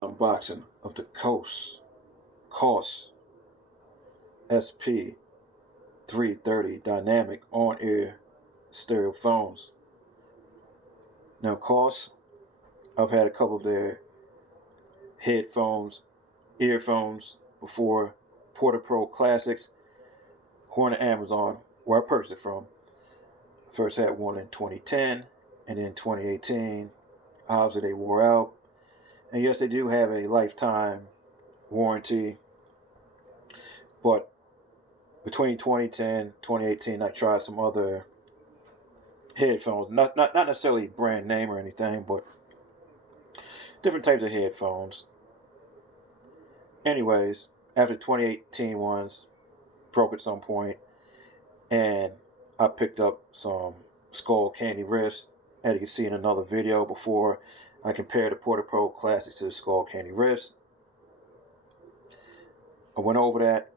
Unboxing of the Koss SP330 dynamic on-ear stereo phones. Now Koss, I've had a couple of their earphones before. Porta Pro Classics, on Amazon, where I purchased it from. First had one in 2010, and then 2018. Obviously they wore out. And yes, they do have a lifetime warranty, but between 2010 2018 I tried some other headphones, not necessarily brand name or anything, but different types of headphones. Anyways, after 2018 ones broke at some point, and I picked up some Skull Candy wrists, as you can see in another video before. I compared the Porta Pro Classics to the Skull Candy wrist. I went over that,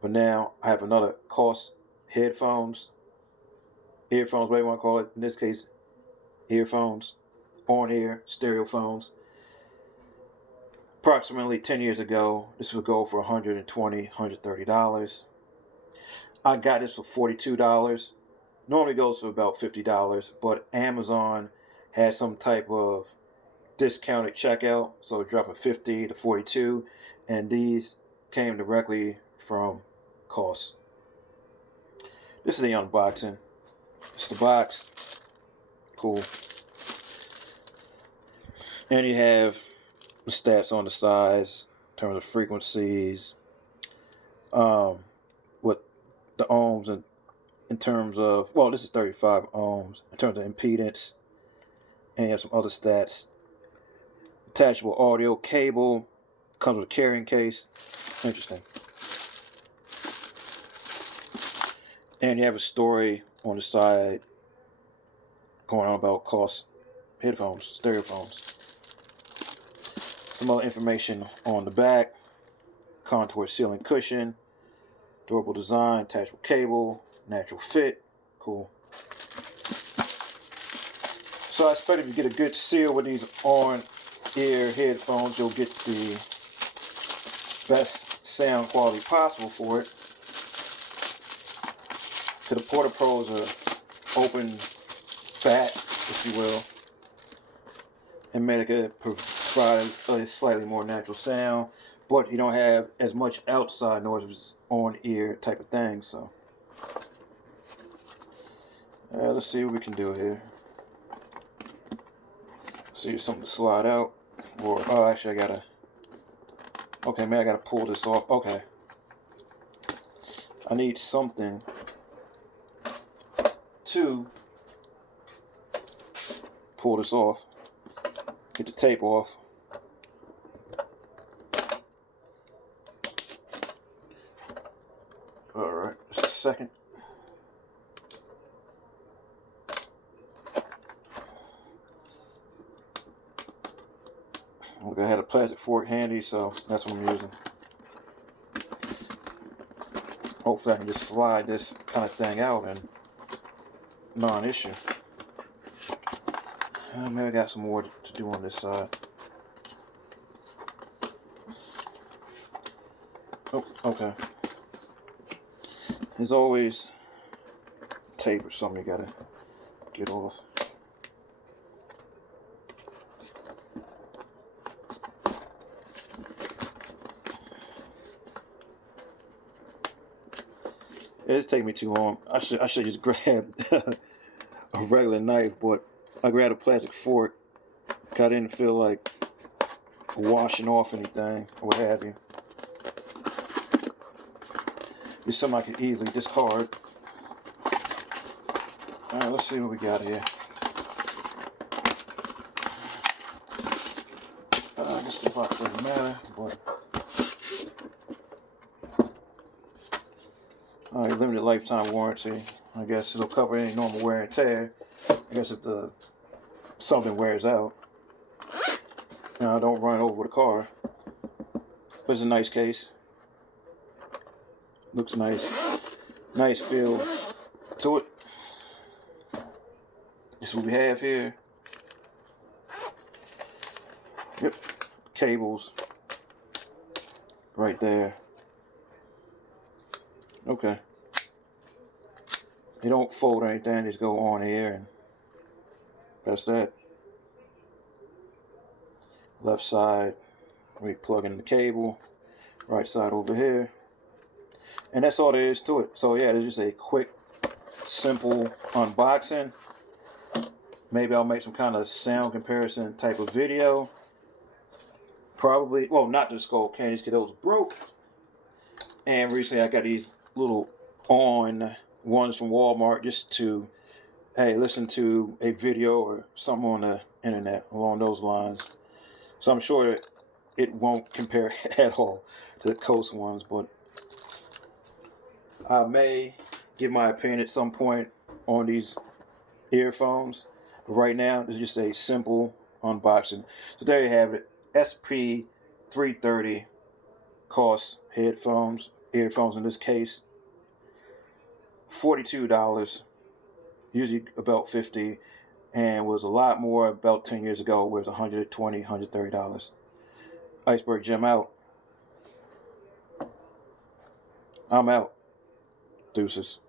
but now I have another Koss earphones, whatever you want to call it. In this case, earphones, on-ear stereo phones. Approximately 10 years ago, this would go for $120, $130. I got this for $42. Normally goes for about $50, but Amazon has some type of discounted checkout, so it dropped from $50 to $42, and these came directly from Koss. This is the unboxing. It's the box. Cool. And you have the stats on the sides in terms of frequencies, what the ohms, and in terms of, well, this is 35 ohms in terms of impedance, and you have some other stats. Attachable audio cable, comes with a carrying case. Interesting. And you have a story on the side going on about Koss headphones, stereo phones. Some other information on the back: contour ceiling cushion, durable design, attachable cable, natural fit. Cool. So I expect if you get a good seal with these on-ear headphones, you'll get the best sound quality possible for it. So the Porta Pros are open back, if you will, and make it provide a slightly more natural sound, but you don't have as much outside noise as on-ear type of thing. So let's see what we can do here. See if something to slide out, or oh, actually I gotta. Okay, man, I gotta pull this off. Okay, I need something to pull this off. Get the tape off. Alright, just a second. Look, I had a plastic fork handy, so that's what I'm using. Hopefully I can just slide this kind of thing out and non-issue. Maybe I got some more to do on this side. Oh, okay. There's always tape or something you gotta get off. It's taking me too long. I should just grab a regular knife, but I grabbed a plastic fork. I didn't feel like washing off anything or what have you. It's something I could easily discard. Alright, let's see what we got here. I guess the box doesn't matter, but alright, limited lifetime warranty. I guess it'll cover any normal wear and tear. I guess if something wears out. Now, don't run it over with a car. But it's a nice case. Looks nice. Nice feel to it. This is what we have here. Yep, cables right there. Okay. They don't fold or anything, just go on here, and that's that. Left side, we plug in the cable. Right side over here. And that's all there is to it. So yeah, it's just a quick, simple unboxing. Maybe I'll make some kind of sound comparison type of video. Probably, well, not the skull candies because those broke. And recently I got these little on ones from Walmart just to, hey, listen to a video or something on the internet along those lines. So I'm sure that it won't compare at all to the Koss ones, but I may give my opinion at some point on these earphones. But right now, it's just a simple unboxing. So there you have it. SP330 Koss headphones, earphones in this case. $42, usually about $50, and was a lot more about 10 years ago, where it was $120, $130. Iceberg Jim out. I'm out. Deuces.